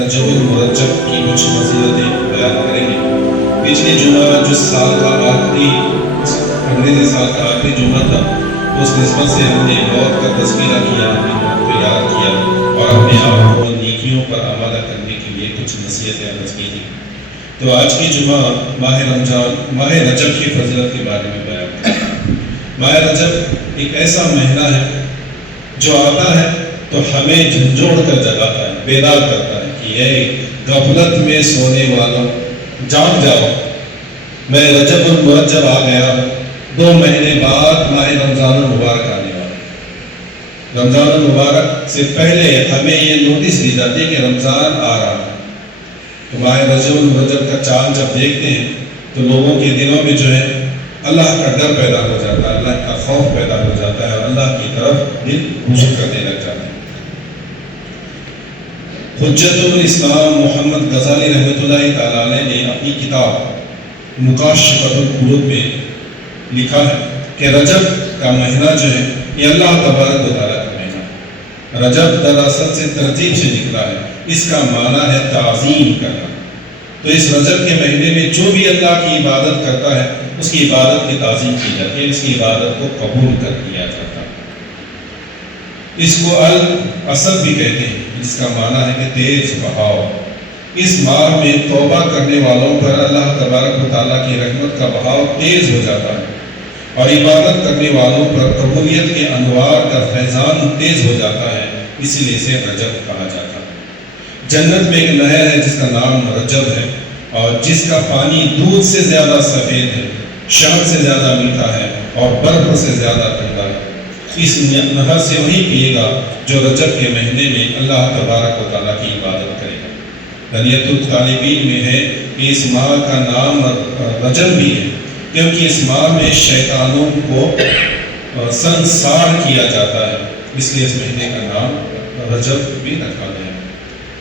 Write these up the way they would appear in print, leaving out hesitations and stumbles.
رجب المرجب کی کچھ فضیلتیں بیان کریں گے۔ پچھلی جمعہ جو سال کا آخری انگریزی سال کا آخری جمعہ تھا، اس نسبت سے ہم نے موت کا تذکرہ کیا، اپنی موت کو یاد کیا اور اپنے آپ کو نیکیوں پر آمادہ کرنے کے لیے کچھ نصیحتیں عرض کی تھیں۔ تو آج کی جمعہ ماہ رجب کی فضیلت کے بارے میں بیان کریں گے۔ ماہ رجب ایک ایسا مہینہ ہے جو آتا ہے تو ہمیں جھنجھوڑ کر جگاتا ہے، بیدار کرتا ہے کہ اے غفلت میں سونے والوں جاگ جاؤ، میں رجب المرجب آ گیا۔ 2 مہینے بعد ماہ رمضان المبارک آنے والا۔ رمضان المبارک سے پہلے ہمیں یہ نوٹس دی جاتی ہے کہ رمضان آ رہا ہے، تو ماہ رجب المرجب کا چاند جب دیکھتے ہیں تو لوگوں کے دلوں میں جو ہے اللہ کا ڈر پیدا ہو جاتا ہے، اللہ کا خوف پیدا ہو جاتا ہے اور اللہ کی طرف دل رجوع کرنے لگ جاتا ہے۔ حجت الاسلام محمد غزالی رحمۃ اللہ تعالیٰ علیہ نے اپنی کتاب مکاشفۃ القلوب میں لکھا ہے کہ رجب کا مہینہ جو ہے یہ اللہ تبارک و تعالیٰ کا مہینہ ہے۔ رجب دراصل سے ترتیب سے نکلا ہے، اس کا معنی ہے تعظیم کرنا۔ تو اس رجب کے مہینے میں جو بھی اللہ کی عبادت کرتا ہے اس کی عبادت کی تعظیم کی جاتی ہے، اس کی عبادت کو قبول کر لیا جاتا ہے۔ اس کو الاصل بھی کہتے ہیں، جس کا معنی ہے کہ تیز بہاؤ۔ اس ماہ میں توبہ کرنے والوں پر اللہ تبارک و تعالیٰ کی رحمت کا بہاؤ تیز ہو جاتا ہے اور عبادت کرنے والوں پر قبولیت کے انوار کا فیضان تیز ہو جاتا ہے، اسی لیے اسے رجب کہا جاتا ہے۔ جنت میں ایک نہر ہے جس کا نام رجب ہے اور جس کا پانی دودھ سے زیادہ سفید ہے، شہد سے زیادہ میٹھا ہے اور برف سے زیادہ ٹھنڈا ہے۔ اس نہر سے وہی پیے گا جو رجب کے مہینے میں اللہ تبارک و تعالیٰ کی عبادت کرے گا۔ غنیۃ الطالبین میں ہے کہ اس ماہ کا نام رجب بھی ہے کیونکہ اس ماہ میں شیطانوں کو سنسار کیا جاتا ہے، اس لیے اس مہینے کا نام رجب بھی رکھا گیا ہے۔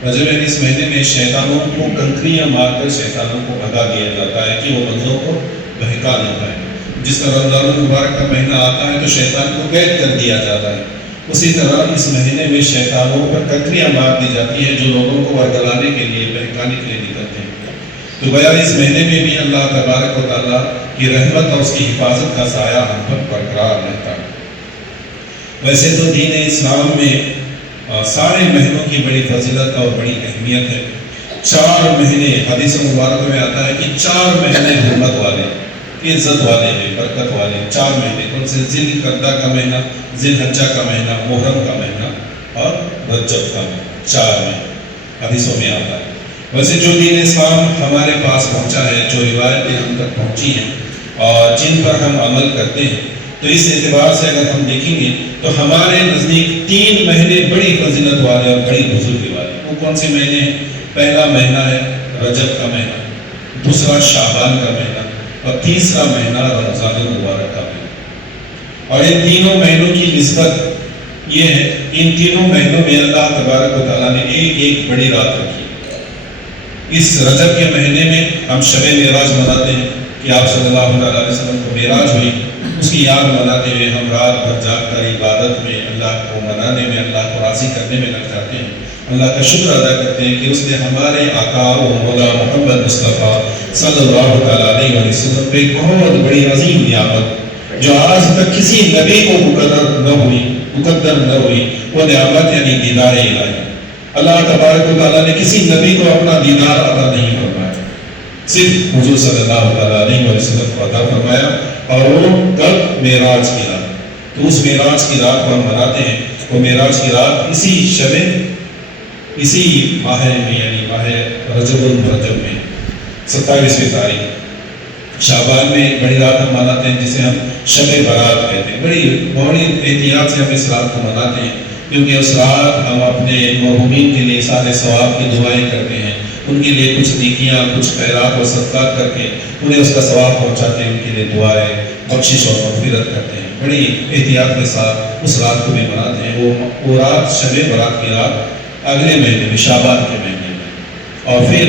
رجب یعنی اس مہینے میں شیطانوں کو کنکریاں مار کر شیطانوں کو بھگا دیا جاتا ہے کہ وہ بندوں کو بہکا نہ پائے۔ جس طرح رمضان المبارک کا مہینہ آتا ہے تو شیطان کو قید کر دیا جاتا ہے، اسی طرح اس مہینے میں شیطانوں پر کنکریاں مار دی جاتی ہیں جو لوگوں کو ورگلانے کے لیے، بہکانے کے لیے نکلتے ہیں۔ تو گویا اس مہینے میں بھی اللہ تبارک و تعالیٰ کی رحمت اور اس کی حفاظت کا سایہ ہم پر برقرار رہتا ہے۔ ویسے تو دین اسلام میں سارے مہینوں کی بڑی فضیلت اور بڑی اہمیت ہے۔ 4 مہینے حدیث مبارک میں آتا ہے کہ 4 مہینے حرمت والے، عزت والے ہیں، برکت والے 4 مہینے، کون سے؟ ذی القعدہ کا مہینہ، ذی الحجہ کا مہینہ، محرم کا مہینہ اور رجب کا مہینہ، 4 مہینے حدیثوں میں آتا ہے۔ ویسے جو دین اسلام ہمارے پاس پہنچا ہے، جو روایتیں ہم تک پہنچی ہیں اور جن پر ہم عمل کرتے ہیں، تو اس اعتبار سے اگر ہم دیکھیں گے تو ہمارے نزدیک 3 مہینے بڑی فضیلت والے اور بڑی بزرگی والے۔ وہ کون سے مہینے ہیں؟ پہلا مہینہ ہے رجب کا مہینہ، دوسرا شعبان کا مہینہ اور تیسرا مہینہ رمضان المبارک کا مہینہ۔ اور ان تینوں مہینوں کی نسبت یہ ہے، ان تینوں مہینوں میں اللہ تبارک و تعالیٰ نے ایک بڑی رات رکھی۔ اس رجب کے مہینے میں ہم شب معراج مناتے ہیں کہ آپ صلی اللہ علیہ وسلم کو معراج ہوئی، اس کی یاد مناتے ہوئے ہم رات بھر جاگ کر عبادت میں، اللہ کو منانے میں، اللہ کو راضی کرنے میں لگ جاتے ہیں، اللہ کا شکر ادا کرتے ہیں کہ اس نے ہمارے آقا و مولا محمد مصطفیٰ صلی اللہ علیہ وسلم پہ ایک بہت بڑی عظیم نعمت جو آج تک کسی نبی کو مقدر نہ ہوئی، وہ نعمت یعنی دیدار الہی۔ اللہ تبارک و تعالیٰ نے کسی نبی کو اپنا دیدار عطا نہیں فرمایا، صرف حضور صلی اللہ علیہ وسلم کو عطا فرمایا، اور وہ کل معراج کی رات۔ تو اس معراج کی رات کو ہم مناتے ہیں، وہ معراج کی رات اسی ماہ میں یعنی ماہ رجب المرجب میں 27ویں تاریخ شعبان میں ایک بڑی رات ہم مناتے ہیں جسے ہم شب برات کہتے ہیں۔ بڑی احتیاط سے ہم اس رات کو مناتے ہیں کیونکہ اس رات ہم اپنے مرحومین کے لیے سارے ثواب کی دعائیں کرتے ہیں، ان کے لیے کچھ نیکیاں، کچھ خیرات اور صدقات کر کے انہیں اس کا ثواب پہنچاتے ہیں، ان کے لیے دعائیں، بخشش اور مغفرت کرتے ہیں۔ بڑی احتیاط کے ساتھ اس رات کو بھی مناتے ہیں۔ وہ رات شب برات کی رات اگلے مہینے میں، شعبان کے مہینے میں۔ اور پھر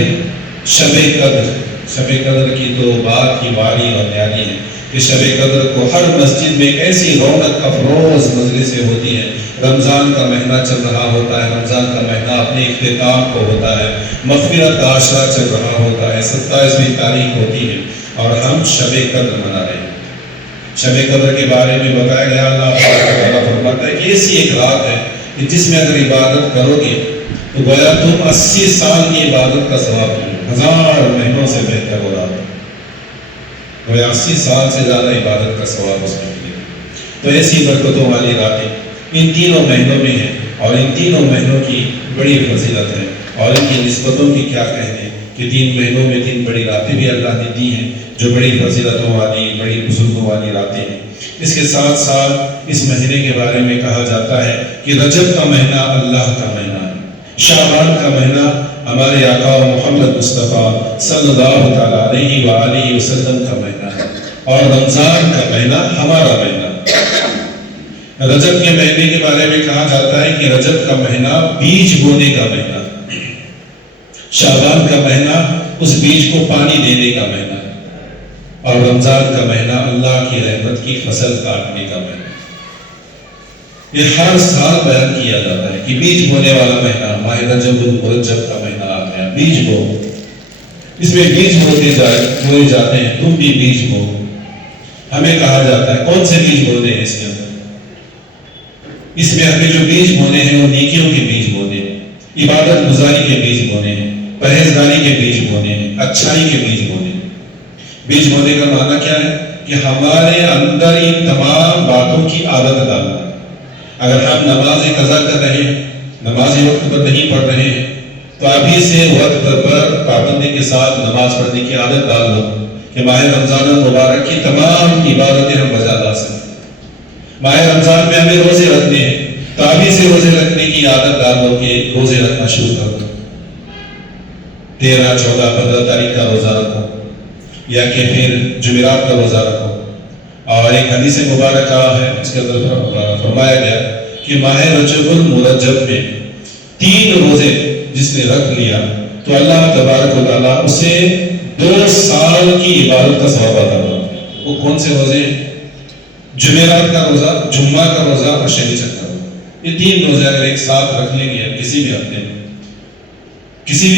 شب قدر کی تو بات کی باری اور نیاری ہے کہ شب قدر کو ہر مسجد میں ایک ایسی رونق افروز مجلسیں ہوتی ہیں. رمضان کا مہینہ چل رہا ہوتا ہے، رمضان کا مہینہ اپنے اختتام کو ہوتا ہے، مغفرت کا عشرہ چل رہا ہوتا ہے، 27ویں تاریخ ہوتی ہے اور ہم شب قدر منا رہے ہیں. شب قدر کے بارے میں بتایا گیا، اللہ تعالیٰ فرماتا ہے کہ ایسی ایک رات ہے کہ جس میں اگر عبادت کرو گے تو گویا تم 80 سال کی عبادت کا ثواب لو. 1000 مہینوں سے بہتر ہو رہا ہے، گویا 80 سال سے زیادہ عبادت کا ثواب اس میں ملے. تو ایسی برکتوں والی راتیں ان تینوں مہینوں میں ہیں اور ان تینوں مہینوں کی بڑی فضیلت ہے اور ان کی نسبتوں کی کیا کہنے کہ 3 مہینوں میں 3 بڑی راتیں بھی اللہ نے دی ہیں جو بڑی فضیلتوں والی، بڑی بزرگوں والی راتیں ہیں. اس کے ساتھ ساتھ اس مہینے کے بارے میں کہا جاتا ہے کہ رجب کا مہینہ اللہ کا مہینہ ہے، شعبان کا مہینہ ہمارے آقا محمد مصطفیٰ صلی اللہ تعالیٰ علیہ وآلہ وسلم کا مہینہ ہے اور رمضان کا مہینہ ہمارا مہینہ. رجب کے مہینے کے بارے میں کہا جاتا ہے کہ رجب کا مہینہ بیج بونے کا مہینہ، شعبان کا مہینہ اس بیج کو پانی دینے کا مہینہ ہے اور رمضان کا مہینہ اللہ کی رحمت کی فصل کاٹنے کا مہینہ. یہ ہر سال بیان کیا جاتا ہے کہ بیج بونے والا مہینہ ماہ رجب المرجب کا مہینہ آ گیا. بیج بو، اس میں بیج بوئے جاتے ہیں، تم بھی بیج بو. ہمیں کہا جاتا ہے کون سے بیج بونے ہیں اس کے اندر؟ اس میں ہمیں جو بیج بونے ہیں وہ نیکیوں کے بیج بونے ہیں، عبادت گزاری کے بیج بونے ہیں، پرہیزگاری کے بیج بونے ہیں، اچھائی کے بیج بونے ہیں. بیج بونے کا معنی کیا ہے کہ ہمارے اندر ان تمام باتوں کی عادت ڈالنا. اگر ہم نماز قضا کر رہے ہیں، نماز وقت پر نہیں پڑھ رہے ہیں تو ابھی سے وقت پر پابندی کے ساتھ نماز پڑھنے کی عادت ڈال لو کہ ماہ رمضان المبارک کی تمام عبادتیں ہم بجا لا سکیں. ماہ رمضان میں ہمیں روزے رکھنے ہیں تو ابھی سے روزے رکھنے کی عادت ڈال دو کہ روزے رکھنا شروع کر دو. 13، 14، 15 تاریخ کا روزہ رکھو یا کہ پھر جمعرات کا روزہ رکھو. اور ایک حدیث مبارکہ ہے اس کے اندر فرمایا گیا کہ ماہ رجب المرجب میں 3 روزے جس نے رکھ لیا تو اللہ تبارک و تعالیٰ اسے 2 سال کی عبادت کا ثواب عطا کرتا ہے. وہ کون سے روزے ہیں؟ جمعرات کا روزہ، جمعہ کا روزہ اور شنیچر کا روزہ. یہ 3 روزے اگر ایک ساتھ رکھ لیں گے کسی بھی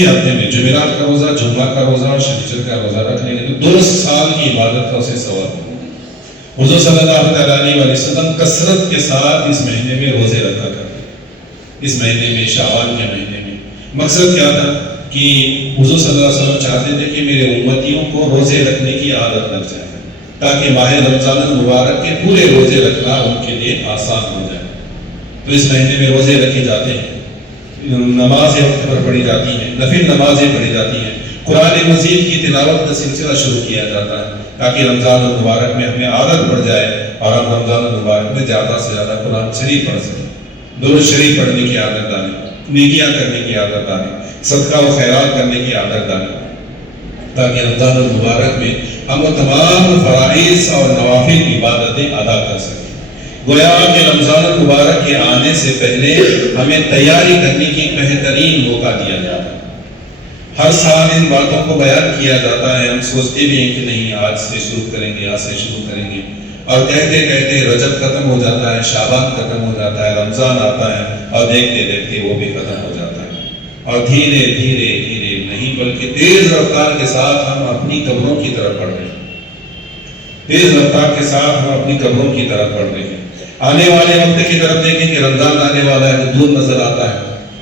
ہفتے میں جمعرات کا روزہ، جمعہ کا روزہ اور شنیچر کا روزہ رکھ لیں گے تو 2 سال کی عبادت کا اسے ثواب ملے. حضور صلی اللہ علیہ وسلم کثرت کے ساتھ اس مہینے میں روزے رکھا کرتے. اس مہینے میں، شعبان کے مہینے میں مقصد کیا تھا کہ حضور صلی اللہ علیہ وسلم چاہتے تھے کہ میرے امتیوں کو روزے رکھنے کی عادت لگ جائے تاکہ ماہ رمضان المبارک کے پورے روزے رکھنا ان کے لیے آسان ہو جائے. تو اس مہینے میں روزے رکھے جاتے ہیں، نمازیں وقت پر پڑھی جاتی ہیں، نفل نمازیں پڑھی جاتی ہیں، قرآن مجید کی تلاوت کا سلسلہ شروع کیا جاتا ہے تاکہ رمضان المبارک میں ہمیں عادت پڑ جائے اور ہم رمضان المبارک میں زیادہ سے زیادہ قرآن شریف پڑھ سکیں. درود شریف پڑھنے کی عادت ڈالیں، نیکیاں کرنے کی عادت ڈالیں، صدقہ و خیرات کرنے کی عادت ڈالیں تاکہ رمضان المبارک میں ہم وہ تمام فرائض اور نوافل عبادتیں ادا کر سکیں. گویا کہ رمضان المبارک کے آنے سے پہلے ہمیں تیاری کرنے کی بہترین موقع دیا جاتا ہے. ہر سال ان باتوں کو بیان کیا جاتا ہے، ہم سوچتے بھی ہیں کہ نہیں آج سے شروع کریں گے، آج سے شروع کریں گے، اور کہتے کہتے رجب ختم ہو جاتا ہے، شعبان ختم ہو جاتا ہے، رمضان آتا ہے اور دیکھتے دیکھتے وہ بھی ختم ہو جاتا ہے. اور دھیرے دھیرے نہیں بلکہ تیز رفتار کے ساتھ ہم اپنی قبروں کی طرف بڑھ رہے ہیں. تیز رفتار کے ساتھ ہم اپنی قبروں کی طرف بڑھ رہے ہیں. آنے والے وقت کی طرف دیکھیں کہ رمضان آنے والا ہے تو دور نظر آتا ہے،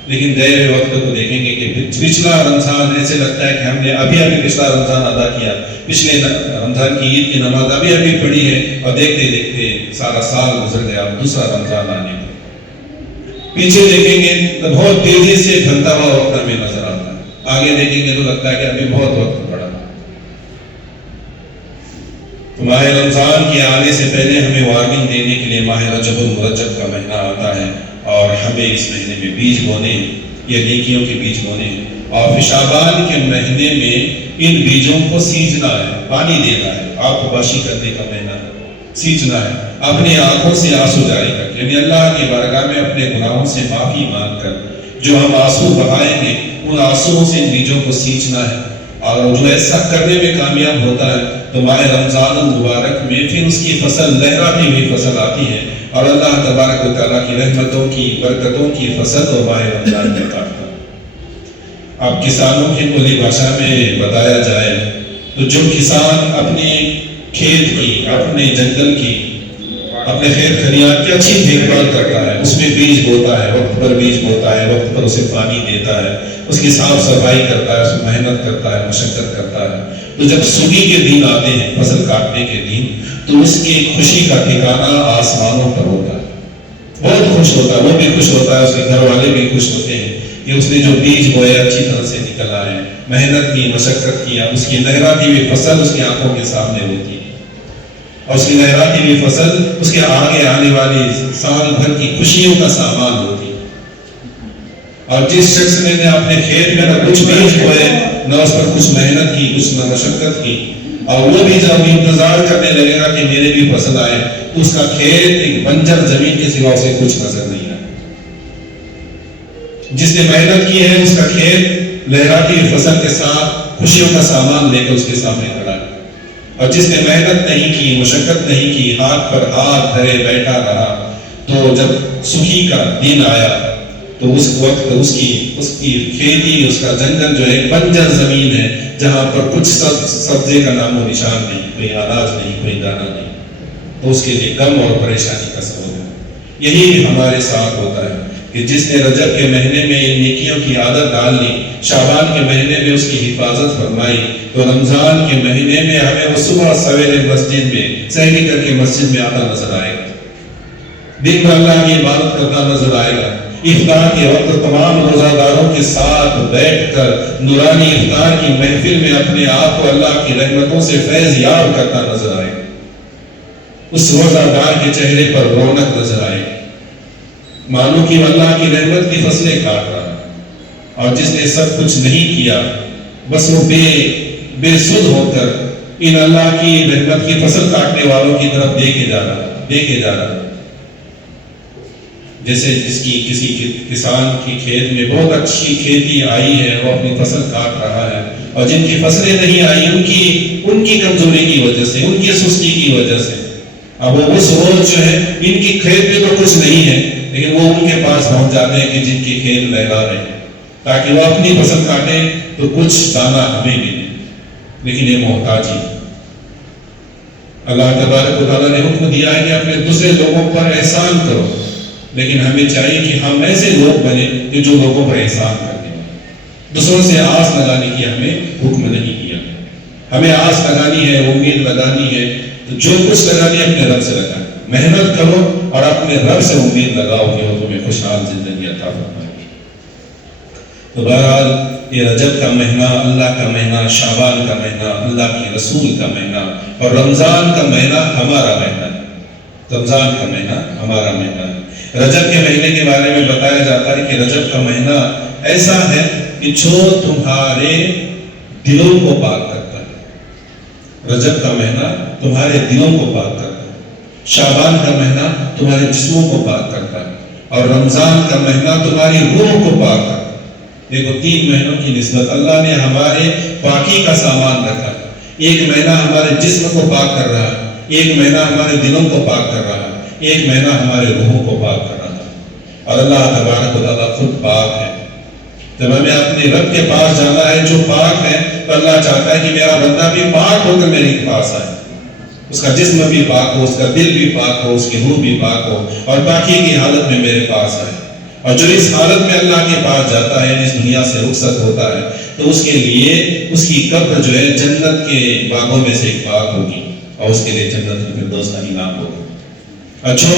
لیکن گئے ہوئے وقت کو دیکھیں گے کہ پچھلا رمضان ایسے لگتا ہے کہ ہم نے ابھی پچھلا رمضان ادا کیا، پچھلے رمضان کی عید کی نماز ابھی پڑھی ہے اور دیکھتے دیکھتے سارا سال گزر گیا، دوسرا رمضان آنے میں. پیچھے دیکھیں گے تو بہت تیزی سے ڈھلتا ہوا وقت ہمیں نظر آتا ہے، آگے دیکھیں گے تو لگتا ہے کہ ابھی بہت وقت پڑا. تو ماہ رمضان کے آنے سے پہلے ہمیں وارننگ دینے کے لیے ماہ رجب المرجب کا مہینہ آتا ہے اور ہمیں اس مہینے میں بیج بونے ہیں، یہ نیکیوں کے بیج بونے ہیں. اور پھر شعبان کے مہینے میں ان بیجوں کو سینچنا ہے، پانی دینا ہے، آب پاشی کرنے کا مہینہ ہے، سینچنا ہے، اپنی آنکھوں سے آنسو جاری کر کے، یعنی اللہ کی بارگاہ میں اپنے گناہوں سے معافی مانگ کر جو ہم آنسو بہائیں گے ان آنسوؤں سے ان بیجوں کو سینچنا ہے. اور جو ایسا کرنے میں کامیاب ہوتا ہے تو ماہ رمضان المبارک میں پھر اس کی فصل لہراتی ہوئی فصل آتی ہے، اور اللہ تبارک و تعالیٰ کی رحمتوں کی برکتوں کی فصل اور ماہ رمضان میں کاٹتا ہے۔ اب کسانوں کی بولی بھاشا میں بتایا جائے تو جو کسان اپنے کھیت کی، اپنے جنگل کی، اپنے کھیت کھلیان کی اچھی دیکھ بھال کرتا ہے، اس میں بیج بوتا ہے، وقت پر بیج بوتا ہے، وقت پر اسے پانی دیتا ہے، اس کی صاف صفائی کرتا ہے، اس میں محنت کرتا ہے، مشقت کرتا ہے، تو جب سوگی کے دن آتے ہیں، فصل کاٹنے کے دن، تو اس کی خوشی کا ٹھکانہ آسمانوں پر ہوتا ہے، بہت خوش ہوتا ہے، وہ بھی خوش ہوتا ہے، اس کے گھر والے بھی خوش ہوتے ہیں کہ اس نے جو بیج بویا اچھی طرح سے نکل آئے، محنت کی، مشقت کیا، اس کی لہراتی ہوئی فصل اس کی آنکھوں کے سامنے ہوتی ہے، اور اس کی لہراتی ہوئی فصل اس کے آگے آنے والی سال بھر کی خوشیوں کا سامان ہوتی ہے۔ اور جس شخص نے اپنے کھیت میں نہ کچھ بیج بوئے، نہ اس پر کچھ محنت کی، کچھ نہ مشقت کی، اور وہ بھی جب انتظار کرنے لگے گا کہ میرے بھی فصل آئے، تو اس کا کھیت ایک بنجر زمین کے سوا اسے کچھ نظر نہیں آئے۔ جس نے محنت کی ہے، اس کا کھیت لہراتی ہوئی فصل کے ساتھ خوشیوں کا سامان لے کر اس کے سامنے کھڑا ہے، اور جس نے محنت نہیں کی، مشقت نہیں کی، ہاتھ پر ہاتھ دھرے بیٹھا رہا، تو جب سخی کا دن آیا تو اس وقت اس کی کھیتی، اس کا جنگل جو ہے بنجر زمین ہے، جہاں پر کچھ سبزے کا نام و نشان نہیں، کوئی اناج نہیں، کوئی دانہ نہیں، تو اس کے لیے غم اور پریشانی کا سبب ہے۔ یہی ہمارے ساتھ ہوتا ہے کہ جس نے رجب کے مہینے میں ان نیکیوں کی عادت ڈال لی، شعبان کے مہینے میں اس کی حفاظت فرمائی، تو رمضان کے مہینے میں ہمیں وہ صبح سویرے مسجد میں سحری کر کے مسجد میں آتا نظر آئے گا، دن بھر اللہ کی عبادت کرتا نظر آئے گا، افطار کے وقت تمام روزہ داروں کے ساتھ بیٹھ کر نورانی افطار کی محفل میں اپنے آپ کو اللہ کی رحمتوں سے فیض یاب کرتا نظر آئے گا، اس روزہ دار کے چہرے پر رونق نظر آئے گی، معلوم کہ اللہ کی رحمت کی فصلیں کاٹ رہا ہے، اور جس نے سب کچھ نہیں کیا، بس وہ بے سود ہو کر ان اللہ کی رحمت کی فصل کاٹنے والوں کی طرف دیکھے جا رہا ہے۔ جیسے کسی کسان کی کھیت میں بہت اچھی کھیتی آئی ہے، وہ اپنی فصل کاٹ رہا ہے، اور جن کی فصلیں نہیں آئی ان کی کمزوری کی وجہ سے، ان کی سستی کی وجہ سے، اب وہ اس روز جو ہے ان کی کھیت میں تو کچھ نہیں ہے، لیکن وہ ان کے پاس پہنچ جاتے ہیں کہ جن کی کھیت لہرا رہے ہیں، تاکہ وہ اپنی فصل کاٹیں تو کچھ دانہ ہمیں ملے، لیکن یہ محتاجی۔ اللہ تبارک و تعالیٰ نے حکم دیا ہے کہ اپنے دوسرے لوگوں پر احسان کرو، لیکن ہمیں چاہیے کہ ہم ایسے لوگ بنے کہ جو لوگوں پر احسان کرتے ہیں۔ دوسروں سے آس لگانے کی ہمیں حکم نہیں کیا، ہمیں آس لگانی ہے، امید لگانی ہے، تو جو کچھ لگانی ہے اپنے رب سے لگائیں، محنت کرو اور اپنے رب سے امید لگاؤ کہ وہ تمہیں خوشحال زندگی عطا فرمائے۔ تو بہرحال یہ رجب کا مہینہ اللہ کا مہینہ، شعبان کا مہینہ اللہ کے رسول کا مہینہ، اور رمضان کا مہینہ ہمارا مہینہ ہے، رمضان کا مہینہ ہمارا مہینہ ہے۔ رجب کے مہینے کے بارے میں بتایا جاتا ہے کہ رجب کا مہینہ ایسا ہے کہ جو تمہارے دلوں کو پاک کرتا ہے، رجب کا مہینہ تمہارے دلوں کو پاک کرتا ہے، شعبان کا مہینہ تمہارے جسموں کو پاک کرتا ہے، اور رمضان کا مہینہ تمہاری روح کو پاک کرتا ہے۔ دیکھو، 3 مہینوں کی نسبت اللہ نے ہمارے پاکی کا سامان رکھا ہے، ایک مہینہ ہمارے جسم کو پاک کر رہا ہے، ایک مہینہ ہمارے دلوں کو پاک کر رہا ہے، ایک مہینہ ہمارے روحوں کو پاک کر رہا ہے، اور اللہ تبارک و تعالیٰ خود پاک ہے۔ جب ہمیں اپنے رب کے پاس جانا ہے جو پاک ہے، تو اللہ چاہتا ہے کہ میرا بندہ بھی پاک ہو کر میرے پاس آئے، اس کا جسم بھی پاک ہو، اس کا دل بھی پاک ہو، اس کی روح بھی پاک ہو، اور پاکی کی حالت میں میرے پاس آئے۔ اور جو اس حالت میں اللہ کے پاس جاتا ہے، اس دنیا سے رخصت ہوتا ہے، تو اس کے لیے اس کی قبر جو ہے جنت کے باغوں میں سے ایک باغ ہوگی، اور اس کے لیے جنت الفردوس کا انعام ہوگا۔ اور جو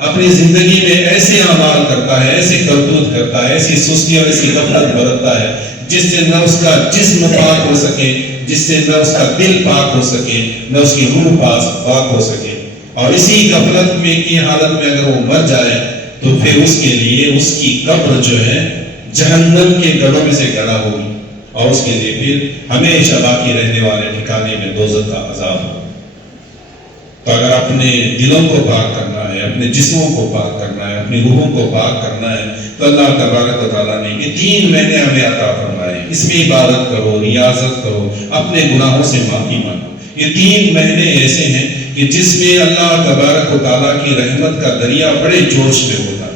اپنی زندگی میں ایسے اعمال کرتا ہے، ایسے کرتوت کرتا ہے، ایسی سستی اور ایسی غفلت برتتا ہے جس سے نہ اس کا جسم پاک ہو سکے، جس سے نہ اس کا دل پاک ہو سکے، نہ اس کی روح پاک ہو سکے، اور اسی غفلت میں کی حالت میں اگر وہ مر جائے تو پھر اس کے لیے اس کی قبر جو ہے جہنم کے گڑھوں میں سے گڑھا ہوگی، اور اس کے لیے پھر ہمیشہ باقی رہنے والے ٹھکانے میں دوزخ کا عذاب ہوگا۔ تو اگر اپنے دلوں کو پاک کرنا ہے، اپنے جسموں کو پاک کرنا ہے، اپنی روحوں کو پاک کرنا ہے، تو اللہ تبارک و تعالیٰ نے یہ 3 مہینے ہمیں عطا فرمائے ہیں۔ بنائیں، اس میں عبادت کرو، ریاضت کرو، اپنے گناہوں سے معافی مانگو۔ یہ 3 مہینے ایسے ہیں کہ جس میں اللہ تبارک و تعالیٰ کی رحمت کا دریا بڑے جوش میں ہوتا ہے۔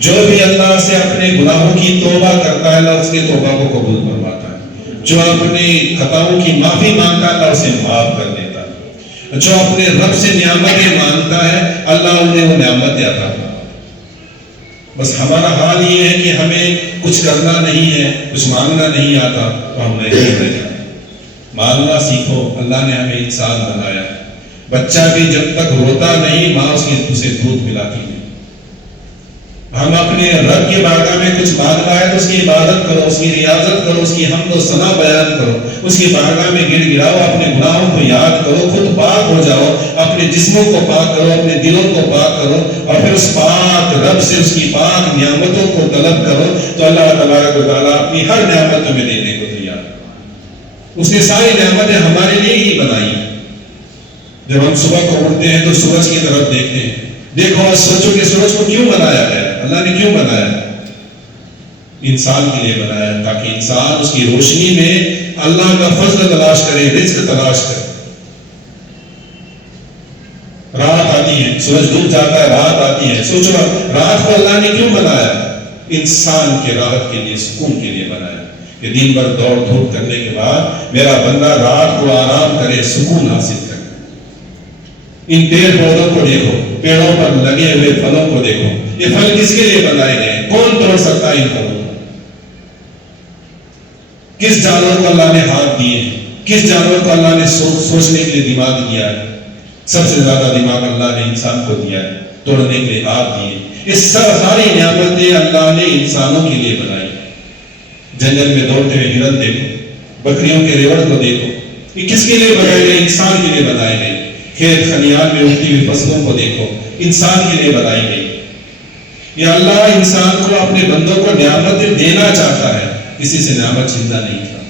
جو بھی اللہ سے اپنے گناہوں کی توبہ کرتا ہے اللہ اس کے توبہ کو قبول فرماتا ہے، جو اپنے خطاؤں کی معافی مانگتا ہے اللہ اسے معاف کر دیتا ہے، جو اپنے رب سے نعمتیں مانگتا ہے اللہ انہیں وہ نعمتیں عطا کرتا ہے۔ بس ہمارا حال یہ ہے کہ ہمیں کچھ کرنا نہیں ہے، کچھ مانگنا نہیں آتا تو ہم نہیں کرتے جاتے۔ مانگنا سیکھو، اللہ نے ہمیں انسان بنایا، بچہ بھی جب تک روتا نہیں ماں اسے دودھ پلاتی نہیں۔ ہم اپنے رب کی بارگاہ میں کچھ مانگنا ہے تو اس کی عبادت کرو، اس کی ریاضت کرو، اس کی حمد و ثنا بیان کرو، اس کی بارگاہ میں گڑ گڑاؤ، اپنے گناہوں کو یاد کرو، خود پاک ہو جاؤ، اپنے جسموں کو پاک کرو، اپنے دلوں کو پاک کرو، اور پھر اس پاک رب سے اس کی پاک نعمتوں کو طلب کرو تو اللہ تبارک و تعالیٰ اپنی ہر نعمت تمہیں دینے کو تیار ہے۔ اس نے ساری نعمتیں ہمارے لیے ہی بنائی ہیں۔ جب ہم صبح کو اٹھتے ہیں تو سورج کی طرف دیکھتے ہیں، دیکھو آج سوچو کہ سورج کو کیوں بنایا ہے؟ اللہ نے کیوں بنایا؟ انسان کے لیے بنایا تاکہ انسان اس کی روشنی میں اللہ کا فضل تلاش کرے، رزق تلاش کرے۔ رات آتی ہے، سورج ڈوب جاتا ہے، رات آتی ہے، سوچو رات کو اللہ نے کیوں بنایا؟ انسان کے راحت کے لیے، سکون کے لیے بنایا کہ دن بھر دوڑ دھوپ کرنے کے بعد میرا بندہ رات کو آرام کرے، سکون حاصل کرے۔ ان پیڑ پودوں کو دیکھو، پیڑوں پر لگے ہوئے پھلوں کو دیکھو، یہ پھل کس کے لیے بنائے گئے؟ کون توڑ سکتا ہے ان پھلوں کو؟ کس جانور کو اللہ نے ہاتھ دیے؟ کس جانور کو اللہ نے سوچنے کے لیے دماغ دیا ہے؟ سب سے زیادہ دماغ اللہ نے انسان کو دیا ہے، توڑنے کے لیے ہاتھ دیے۔ اس ساری نعمتیں اللہ نے انسانوں کے لیے بنائی۔ جنگل میں دوڑتے ہوئے ہرن دیکھو، بکریوں کے ریوڑ کو دیکھو، یہ کس کے لیے بنائے گئے؟ انسان کے لیے بنائے گئے۔ کھیت کھلیان میں اگتی ہوئی فصلوں کو دیکھو، انسان کے لیے بنائی گئی۔ یہ اللہ انسان کو اپنے بندوں کو نعمتیں دینا چاہتا ہے، کسی سے نعمت چھیننا نہیں چاہتا،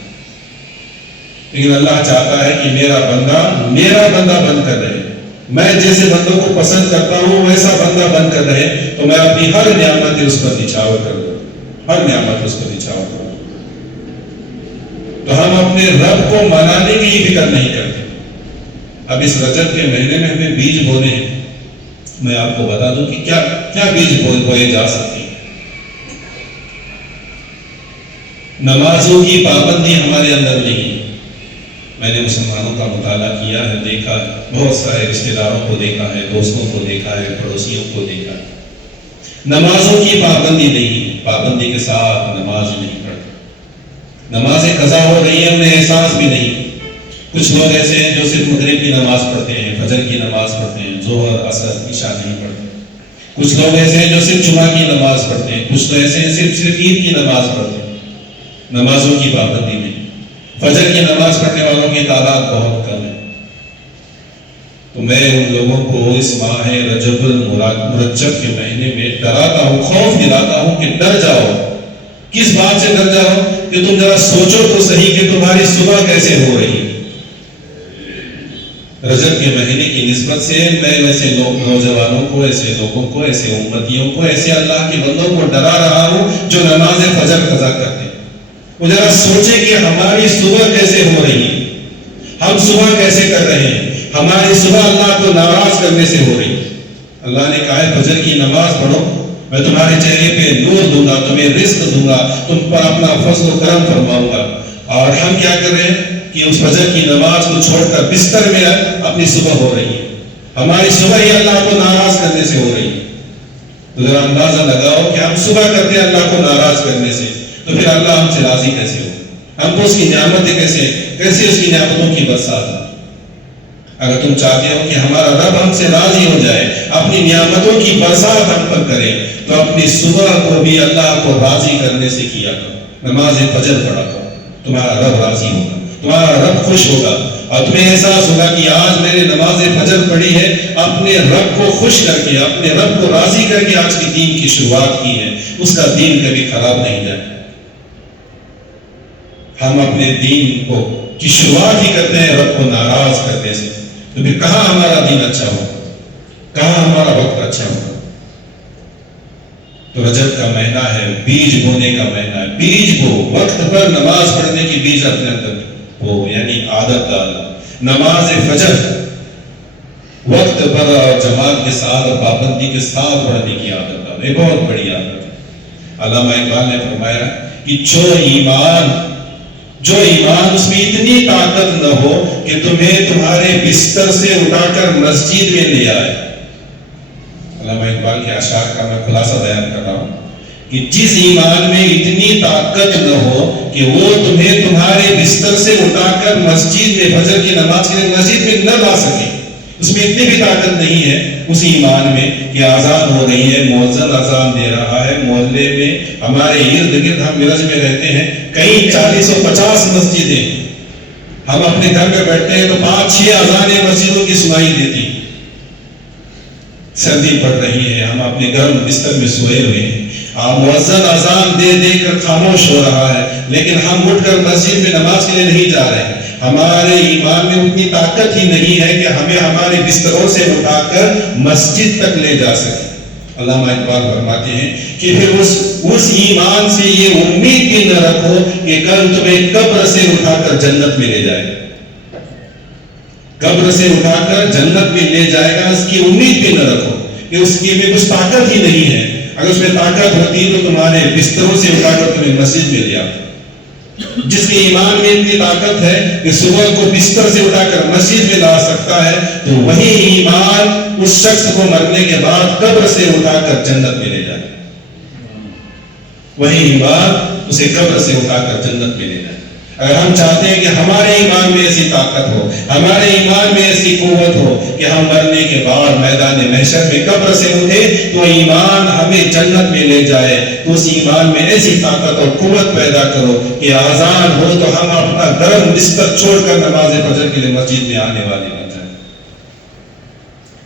لیکن اللہ چاہتا ہے کہ میرا بندہ بن کر رہے۔ میں جیسے بندوں کو پسند کرتا ہوں ویسا بندہ بن کر رہے تو میں اپنی ہر نعمت اس پر نچھاور کر دوں، ہر نعمت اس پر نچھاور کر دوں۔ تو ہم اپنے رب کو منانے کی فکر نہیں کرتے۔ اب اس رجب کے مہینے میں ہمیں بیج بونے ہیں۔ میں آپ کو بتا دوں کہ کیا بیج بوئے جا سکتے ہیں۔ نمازوں کی پابندی ہمارے اندر نہیں ہے۔ میں نے مسلمانوں کا مطالعہ کیا ہے، دیکھا ہے، بہت سارے رشتہ داروں کو دیکھا ہے، دوستوں کو دیکھا ہے، پڑوسیوں کو دیکھا ہے، نمازوں کی پابندی نہیں ہے، پابندی کے ساتھ نماز نہیں پڑھتے، نمازیں قضا ہو رہی ہیں انہیں احساس بھی نہیں۔ کچھ لوگ ایسے ہیں جو صرف مغرب کی نماز پڑھتے ہیں، فجر کی نماز پڑھتے ہیں، ظہر عصر عشاء نہیں پڑھتے۔ کچھ لوگ ایسے ہیں جو صرف جمعہ کی نماز پڑھتے ہیں، کچھ تو ایسے ہیں صرف عید کی نماز پڑھتے ہیں۔ نمازوں کی پابندی نہیں۔ فجر کی نماز پڑھنے والوں کی تعداد بہت کم ہے۔ تو میں ان لوگوں کو اس ماہ رجب المرجب کے مہینے میں ڈراتا ہوں، خوف دلاتا ہوں کہ ڈر جاؤ۔ کس بات سے ڈر جاؤ؟ کہ تم ذرا سوچو تو صحیح کہ تمہاری صبح کیسے ہو رہی ہے۔ رجب کے مہینے کی نسبت سے میں ایسے نوجوانوں کو، ایسے لوگوں کو، ایسے امتیوں کو، ایسے اللہ کے بندوں کو ڈرا رہا ہوں جو نماز فجر قضا کرتے ہیں۔ وہ ذرا سوچیں کہ ہماری صبح کیسے ہو رہی ہے، ہم صبح کیسے کر رہے ہیں، ہماری صبح اللہ کو ناراض کرنے سے ہو رہی ہے۔ اللہ نے کہا ہے فجر کی نماز پڑھو، میں تمہارے چہرے پہ نور دوں گا، تمہیں رزق دوں گا، تم پر اپنا فضل و کرم فرماؤں گا۔ اور ہم کیا کر رہے ہیں کہ اس فجر کی نماز کو چھوڑ کر بستر میں اپنی صبح ہو رہی ہے، ہماری صبح ہی اللہ کو ناراض کرنے سے ہو رہی ہے۔ تو ذرا اندازہ لگاؤ کہ ہم صبح کرتے ہیں اللہ کو ناراض کرنے سے، تو پھر اللہ ہم سے راضی کیسے ہو؟ ہم کو اس کی نعمتیں کیسے اس کی نعمتوں کی برسات ہو؟ اگر تم چاہتے ہو کہ ہمارا رب ہم سے راضی ہو جائے، اپنی نعمتوں کی برسات ہم پر کرے، تو اپنی صبح کو بھی اللہ کو راضی کرنے سے کیا کرو، نماز فجر پڑھا کرو، تمہارا رب راضی ہوگا، تمہارا رب خوش ہوگا، اور تمہیں احساس ہوگا کہ آج میں نے نماز فجر پڑھی ہے، اپنے رب کو خوش کر کے، اپنے رب کو راضی کر کے آج کی دین کی شروعات کی ہے، اس کا دین کبھی خراب نہیں جائے۔ ہم اپنے دین کو کی شروعات ہی کرتے ہیں رب کو ناراض کرنے سے، تو پھر کہاں ہمارا دین اچھا ہوگا، کہاں ہمارا وقت اچھا ہوگا؟ تو رجب کا مہینہ ہے بیج بونے کا مہینہ ہے. بیج بو, وقت پر نماز پڑھنے کی بیج اپنے اندر ہو, یعنی عادت ڈالنا. نماز فجر وقت پر اور جماعت کے ساتھ اور پابندی کے ساتھ پڑھنے کی عادت ڈالنا, یہ بہت بڑی عادت ہے. علامہ اقبال نے فرمایا کہ جو ایمان اس میں اتنی طاقت نہ ہو کہ تمہیں تمہارے بستر سے اٹھا کر مسجد میں لے آئے. علامہ اقبال کے اشعار کا میں خلاصہ بیان کر رہا ہوں کہ جس ایمان میں اتنی طاقت نہ ہو کہ وہ تمہیں تمہارے بستر سے اٹھا کر مسجد میں فجر کی نماز کے لیے مسجد میں نہ لا سکے, اس میں اتنی بھی طاقت نہیں ہے اس ایمان میں کہ آزان ہو رہی ہے, مؤذن اذان دے رہا ہے, محلے میں ہمارے ارد گرد, ہم مرج میں رہتے ہیں, کئی 40 اور 50 مسجدیں, ہم اپنے گھر میں بیٹھتے ہیں تو 5-6 اذانیں مسجدوں کی سنائی دیتی. سردی پڑ رہی ہے, ہم اپنے گرم بستر میں سوئے ہوئے ہیں, مؤذن اذان دے دے کر خاموش ہو رہا ہے, لیکن ہم اٹھ کر مسجد میں نماز کے لیے نہیں جا رہے ہیں. ہمارے ایمان میں اتنی طاقت ہی نہیں ہے کہ ہمیں ہمارے بستروں سے اٹھا کر مسجد تک لے جا سکے. علامہ اقبال فرماتے ہیں کہ پھر اس ایمان سے یہ امید بھی نہ رکھو کہ کل تمہیں قبر سے اٹھا کر جنت میں لے جائے گا, قبر سے اٹھا کر جنت میں لے جائے گا, اس کی امید بھی نہ رکھو کہ اس کی میں کچھ طاقت ہی نہیں ہے. اگر اس میں طاقت ہوتی تو تمہارے بستروں سے اٹھا کر تمہیں مسجد میں لے آتا. جس کے ایمان میں اتنی طاقت ہے کہ صبح کو بستر سے اٹھا کر مسجد میں لا سکتا ہے, تو وہی ایمان اس شخص کو مرنے کے بعد قبر سے اٹھا کر جنت میں لے جائے. وہی ایمان اسے قبر سے اٹھا کر جنت میں لے جائے. اگر ہم چاہتے ہیں کہ ہمارے ایمان میں ایسی طاقت ہو, ہمارے ایمان میں ایسی قوت ہو کہ ہم مرنے کے بعد میدان محشر میں قبر سے اٹھے تو ایمان ہمیں جنت میں لے جائے, تو اس ایمان میں ایسی طاقت اور قوت پیدا کرو کہ آزان ہو تو ہم اپنا گرم بستر چھوڑ کر نماز فجر کے لیے مسجد میں آنے والے بن جائیں.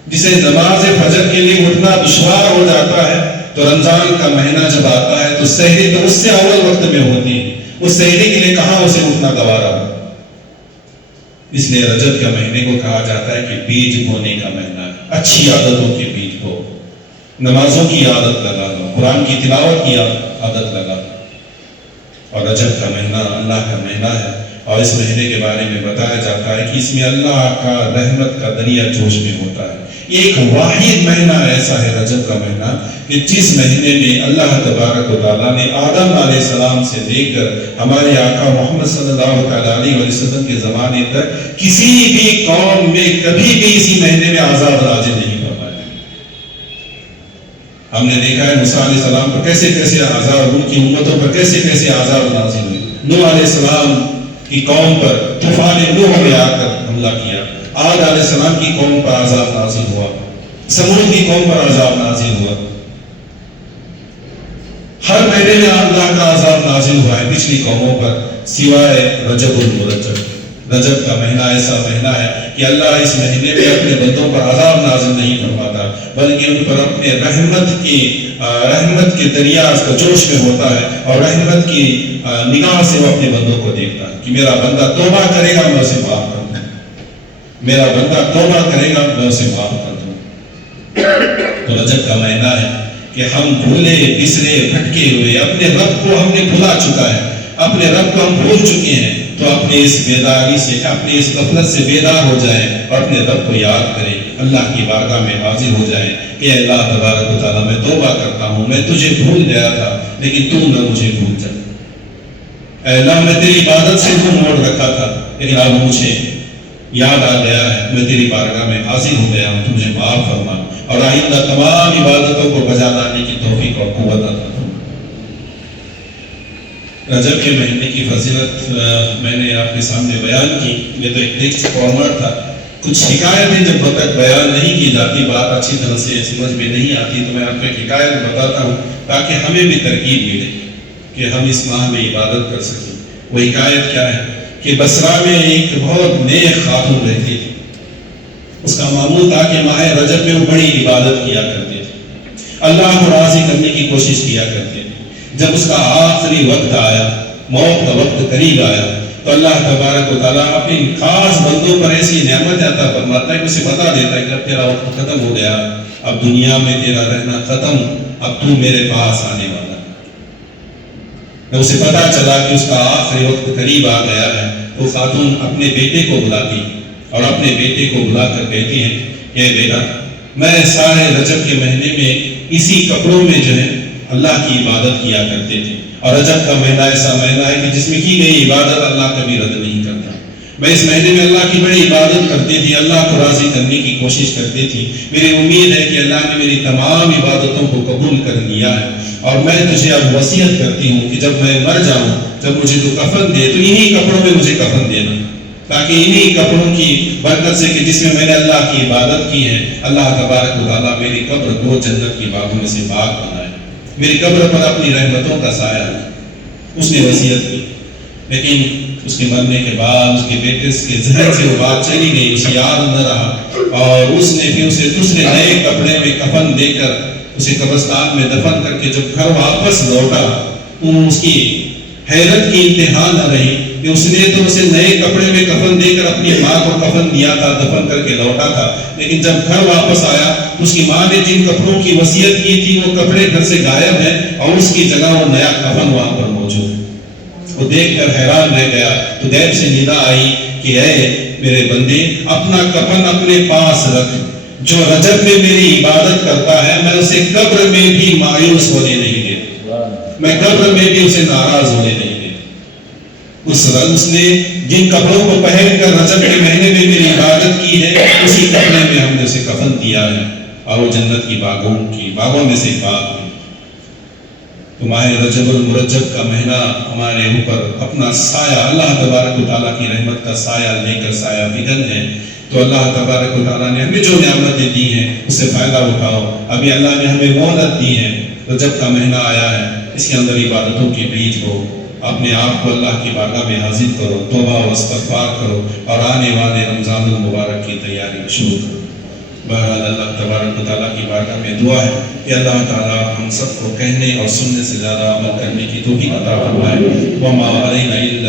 جسے نماز فجر کے لیے اٹھنا دشوار ہو جاتا ہے تو رمضان کا مہینہ جب آتا ہے تو سحری تو اس سے اول وقت میں ہوتی ہے, اس سحری کے لیے کہاں اسے اٹھنا گوارا ہو. اس لیے رجب کے مہینے کو کہا جاتا ہے کہ بیج بونے کا مہینہ ہے. اچھی عادتوں کے بیج بو, نمازوں کی عادت لگا لو, قرآن کی تلاوت کی عادت لگا لو. اور رجب کا مہینہ اللہ کا مہینہ ہے, اور اس مہینے کے بارے میں بتایا جاتا ہے کہ اس میں اللہ کا رحمت کا دریا جوش میں ہوتا ہے. ایک واحد مہینہ ایسا ہے رجب کا مہینہ کہ جس مہینے میں اللہ تبارک و تعالیٰ نے آدم علیہ السلام سے لے کر ہمارے آقا محمد صلی اللہ علیہ وسلم کے زمانے تک کسی بھی قوم میں کبھی بھی اسی مہینے میں عذاب نازل نہیں فرمایا. ہم نے دیکھا ہے موسیٰ علیہ السلام پر کیسے کیسے عذاب, ان کی امتوں پر کیسے کیسے عذاب نازل ہوئے. نوح علیہ السلام کی قوم پر طوفان نوح میں آ کر حملہ کیا, عاد علیہ السلام کی قوم پر عذاب نازل ہوا, سمود کی قوم پر عذاب نازل ہوا. ہر مہینے میں اللہ کا عذاب نازل ہوا ہے پچھلی قوموں پر سوائے رجب المرجب. رجب کا مہینہ ایسا مہینہ ہے کہ اللہ اس مہینے میں اپنے بندوں پر عذاب نازل نہیں فرماتا, بلکہ ان پر اپنے رحمت کے دریا کا جوش میں ہوتا ہے, اور رحمت کی نگاہ سے وہ اپنے بندوں کو دیکھتا ہے کہ میرا بندہ توبہ کرے گا میں اسے معاف کر دوں, میرا بندہ توبہ کرے گا میں اسے معاف کر دوں. تو رجب کا مہینہ ہے کہ ہم بھولے بسرے بھٹکے ہوئے اپنے رب کو ہم نے بھلا چکا ہے, اپنے رب کو ہم بھول چکے ہیں, تو اپنے اس بیداری سے, اپنی اس غفلت سے بیدار ہو جائیں اور اپنے رب کو یاد کریں, اللہ کی بارگاہ میں حاضر ہو جائیں کہ اللہ تبارک و تعالیٰ میں توبہ کرتا ہوں, میں تجھے بھول گیا تھا لیکن تو نہ مجھے بھول جا. اے اللہ میں تیری عبادت سے تو موڑ رکھا تھا لیکن اب مجھے یاد آ گیا ہے, میں تیری بارگاہ میں حاضر ہو گیا ہوں, تجھے معاف فرما اور آئندہ تمام عبادتوں کو بجا لانے کی توفیق اور قوت عطا فرما. رجب کے مہینے کی فضیلت میں نے آپ کے سامنے بیان کی. یہ تو ایک ٹیکسٹ فارمیٹ تھا, کچھ حکایتیں جب تک بیان نہیں کی جاتی, بات اچھی طرح سے سمجھ میں نہیں آتی, تو میں آپ کو ایک حکایت بتاتا ہوں تاکہ ہمیں بھی ترغیب ملے کہ ہم اس ماہ میں عبادت کر سکیں. وہ حکایت کیا ہے کہ بصرہ میں ایک بہت نیک خاتون رہتی تھی. اس کا معمول تھا کہ ماہ رجب میں وہ بڑی عبادت کیا کرتے تھے, اللہ کو راضی کرنے کی کوشش کیا کرتے تھے. جب اس کا آخری وقت آیا, موت کا وقت قریب آیا, تو اللہ تبارک و تعالیٰ اپنی خاص بندوں پر ایسی نعمت عطا فرماتا ہے کہ اسے بتا دیتا ہے کہ اب تیرا وقت ختم ہو گیا, اب دنیا میں تیرا رہنا ختم, اب تو میرے پاس آنے والا ہے۔ جب اسے پتا چلا کہ اس کا آخری وقت قریب آ گیا ہے تو خاتون اپنے بیٹے کو بلاتی اور اپنے بیٹے کو بلا کر کہتی ہیں کہ بیٹا، میں سارے رجب کے مہینے میں اسی کپڑوں میں جو ہے اللہ کی عبادت کیا کرتے تھے، اور رجب کا مہینہ ایسا مہینہ ہے کہ جس میں کی گئی عبادت اللہ کبھی رد نہیں کرتا۔ میں اس مہینے میں اللہ کی بڑی عبادت کرتی تھی، اللہ کو راضی کرنے کی کوشش کرتی تھی۔ میری امید ہے کہ اللہ نے میری تمام عبادتوں کو قبول کر لیا ہے، اور میں تجھے اب وصیت کرتی ہوں کہ جب میں مر جاؤں، جب مجھے تو کفن دے تو انہی کپڑوں میں مجھے کفن دینا، تاکہ انہی کپڑوں کی برکت سے کہ جس میں میں نے اللہ کی عبادت کی ہے، اللہ تبارک و تعالیٰ میری قبر کو جنت کی باغوں میں سے باغ بنائے، میری قبر پر اپنی رحمتوں کا سایہ رکھے۔ اس نے وصیت کی، لیکن اس کے مرنے کے بعد اس کے بیٹے کے ذہن سے وہ بات چلی گئی، اسے یاد نہ رہا، اور اس نے پھر اسے دوسرے نئے کپڑے میں کفن دے کر اسے قبرستان میں دفن کر کے جب گھر واپس لوٹا تو اس کی حیرت کی انتہا نہ رہی کہ اس نے تو اسے نئے کپڑے میں کفن دے کر اپنی ماں کو کفن دیا تھا، دفن کر کے لوٹا تھا، لیکن جب گھر واپس آیا اس کی ماں نے جن کپڑوں کی وصیت کی تھی وہ کپڑے گھر سے غائب ہیں، اور اس کی جگہ وہ نیا کفن وہاں پر موجود ہے۔ وہ دیکھ کر حیران رہ گیا تو غیب سے ندا آئی کہ اے میرے بندے، اپنا کفن اپنے پاس رکھ، جو رجب میں میری عبادت کرتا ہے میں اسے قبر میں بھی مایوس ہونے نہیں دیتا، میں قبر میں بھی اسے ناراض ہونے نہیں دیتا۔ اس نے جن کپڑوں کو پہن کر رجب کے مہینے میں میری عبادت کی ہے اسی کپڑے میں ہم نے اسے کفن دیا ہے، اور وہ جنت کی باغوں میں سے باغ ہے۔ تو ماہ رجب المرجب کا مہینہ ہمارے اوپر اپنا سایہ، اللہ تبارک و تعالیٰ کی رحمت کا سایہ لے کر سایہ فکن ہے، تو اللہ تبارک و تعالیٰ نے ہمیں جو نعمتیں دی ہیں اس سے فائدہ اٹھاؤ۔ ابھی اللہ نے ہمیں مہلت دی ہے، رجب کا مہینہ آیا ہے، اس کے اندر عبادتوں کے بیج بو، اپنے آپ کو اللہ کی بارگاہ میں حاضر کرو، توبہ و استغفار کرو، اور آنے والے رمضان المبارک کی تیاری شروع کرو۔ بہرحال اللہ تبارک و تعالیٰ کی بارگاہ میں دعا ہے کہ اللہ تعالیٰ ہم سب کو کہنے اور سننے سے زیادہ عمل کرنے کی توفیق عطا فرمائے۔ وما علینا الا